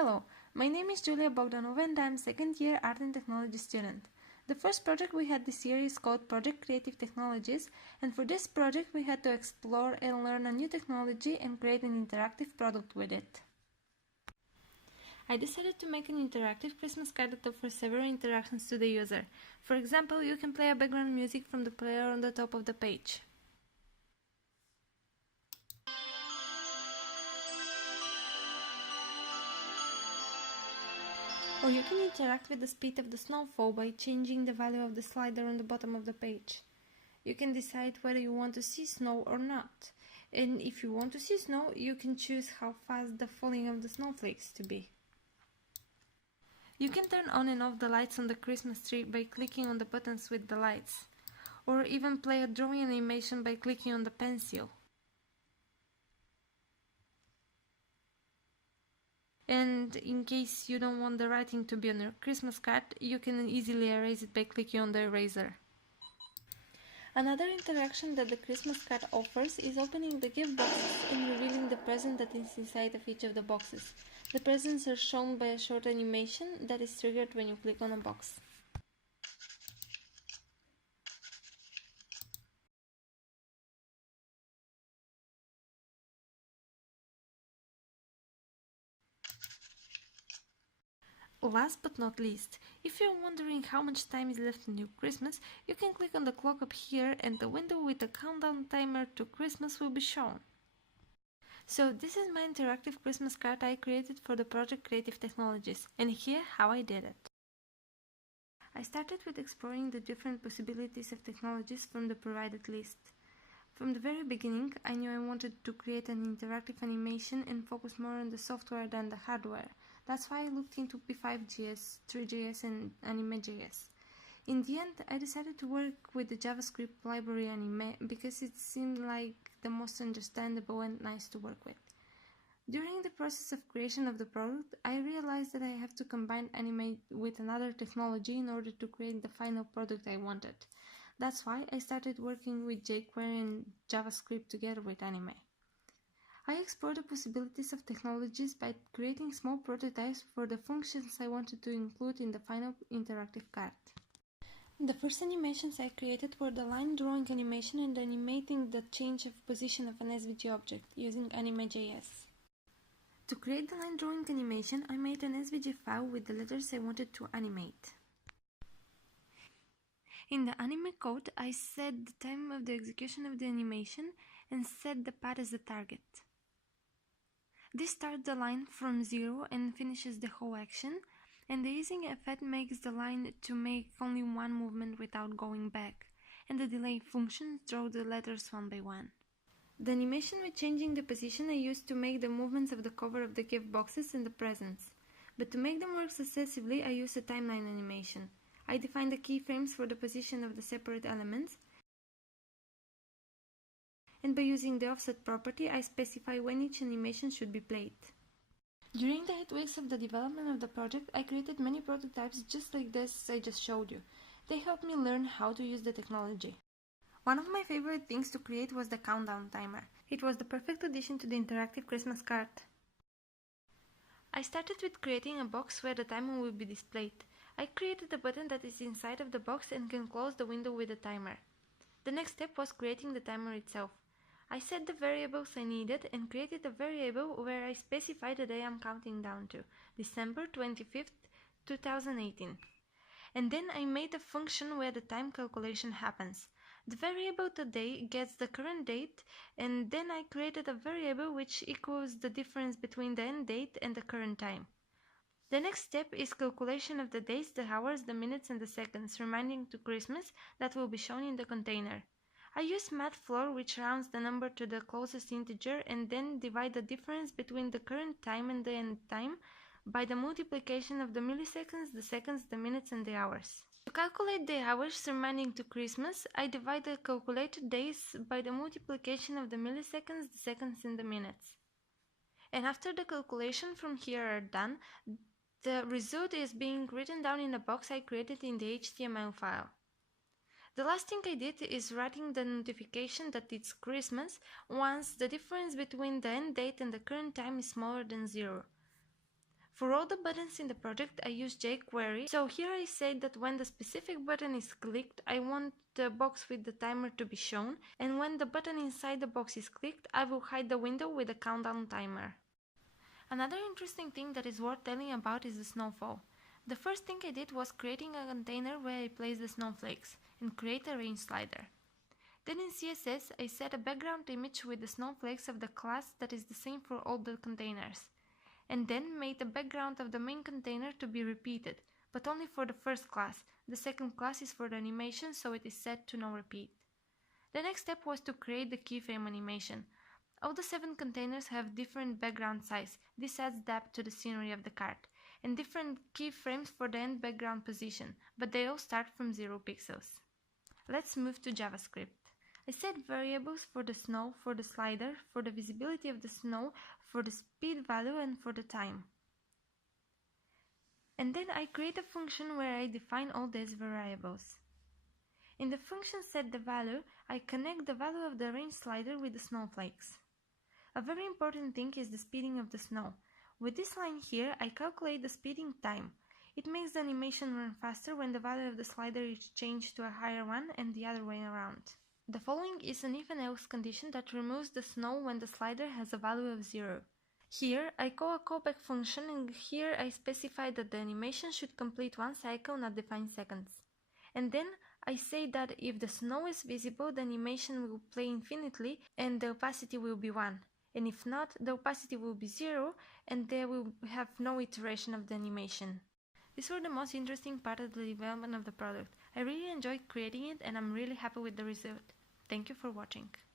Hello, my name is Julia Bogdanova and I am second year Art and Technology student. The first project we had this year is called Project Creative Technologies, and for this project we had to explore and learn a new technology and create an interactive product with it. I decided to make an interactive Christmas card that offers several interactions to the user. For example, you can play a background music from the player on the top of the page. Or you can interact with the speed of the snowfall by changing the value of the slider on the bottom of the page. You can decide whether you want to see snow or not. And if you want to see snow, you can choose how fast the falling of the snowflakes to be. You can turn on and off the lights on the Christmas tree by clicking on the buttons with the lights. Or even play a drawing animation by clicking on the pencil. And in case you don't want the writing to be on your Christmas card, you can easily erase it by clicking on the eraser. Another interaction that the Christmas card offers is opening the gift boxes and revealing the present that is inside of each of the boxes. The presents are shown by a short animation that is triggered when you click on a box. Last but not least, if you're wondering how much time is left until Christmas, you can click on the clock up here and the window with the countdown timer to Christmas will be shown. So this is my interactive Christmas card I created for the Project Creative Technologies, and here how I did it. I started with exploring the different possibilities of technologies from the provided list. From the very beginning, I knew I wanted to create an interactive animation and focus more on the software than the hardware. That's why I looked into P5.js, Three.js and Anime.js. In the end, I decided to work with the JavaScript library Anime because it seemed like the most understandable and nice to work with. During the process of creation of the product, I realized that I have to combine Anime with another technology in order to create the final product I wanted. That's why I started working with jQuery and JavaScript together with Anime. I explored the possibilities of technologies by creating small prototypes for the functions I wanted to include in the final interactive card. The first animations I created were the line drawing animation and animating the change of position of an SVG object using Anime.js. To create the line drawing animation, I made an SVG file with the letters I wanted to animate. In the anime code, I set the time of the execution of the animation and set the path as the target. This starts the line from 0 and finishes the whole action, and the easing effect makes the line to make only one movement without going back, and the delay function draws the letters one by one. The animation with changing the position I used to make the movements of the cover of the gift boxes and the presents, but to make them work successively I used a timeline animation. I defined the keyframes for the position of the separate elements, and by using the offset property I specify when each animation should be played. During the 8 weeks of the development of the project, I created many prototypes just like this I just showed you. They helped me learn how to use the technology. One of my favorite things to create was the countdown timer. It was the perfect addition to the interactive Christmas card. I started with creating a box where the timer will be displayed. I created a button that is inside of the box and can close the window with the timer. The next step was creating the timer itself. I set the variables I needed and created a variable where I specified the day I'm counting down to, December 25th, 2018. And then I made a function where the time calculation happens. The variable today gets the current date, and then I created a variable which equals the difference between the end date and the current time. The next step is calculation of the days, the hours, the minutes and the seconds, reminding to Christmas that will be shown in the container. I use Matplotlib, which rounds the number to the closest integer and then divide the difference between the current time and the end time by the multiplication of the milliseconds, the seconds, the minutes and the hours. To calculate the hours remaining to Christmas, I divide the calculated days by the multiplication of the milliseconds, the seconds and the minutes. And after the calculation from here are done, the result is being written down in a box I created in the HTML file. The last thing I did is writing the notification that it's Christmas once the difference between the end date and the current time is smaller than 0. For all the buttons in the project, I use jQuery. So here I say that when the specific button is clicked, I want the box with the timer to be shown, and when the button inside the box is clicked, I will hide the window with a countdown timer. Another interesting thing that is worth telling about is the snowfall. The first thing I did was creating a container where I place the snowflakes and create a range slider. Then in CSS, I set a background image with the snowflakes of the class that is the same for all the containers, and then made the background of the main container to be repeated, but only for the first class. The second class is for the animation, so it is set to no repeat. The next step was to create the keyframe animation. All the 7 containers have different background size. This adds depth to the scenery of the cart, and different keyframes for the end background position, but they all start from 0 pixels. Let's move to JavaScript. I set variables for the snow, for the slider, for the visibility of the snow, for the speed value, and for the time. And then I create a function where I define all these variables. In the function set the value, I connect the value of the range slider with the snowflakes. A very important thing is the speeding of the snow. With this line here, I calculate the speeding time. It makes the animation run faster when the value of the slider is changed to a higher one and the other way around. The following is an if and else condition that removes the snow when the slider has a value of 0. Here I call a callback function, and here I specify that the animation should complete one cycle, not define seconds. And then I say that if the snow is visible, the animation will play infinitely and the opacity will be 1. And if not, the opacity will be 0 and there will have no iteration of the animation. These were the most interesting part of the development of the product. I really enjoyed creating it and I'm really happy with the result. Thank you for watching.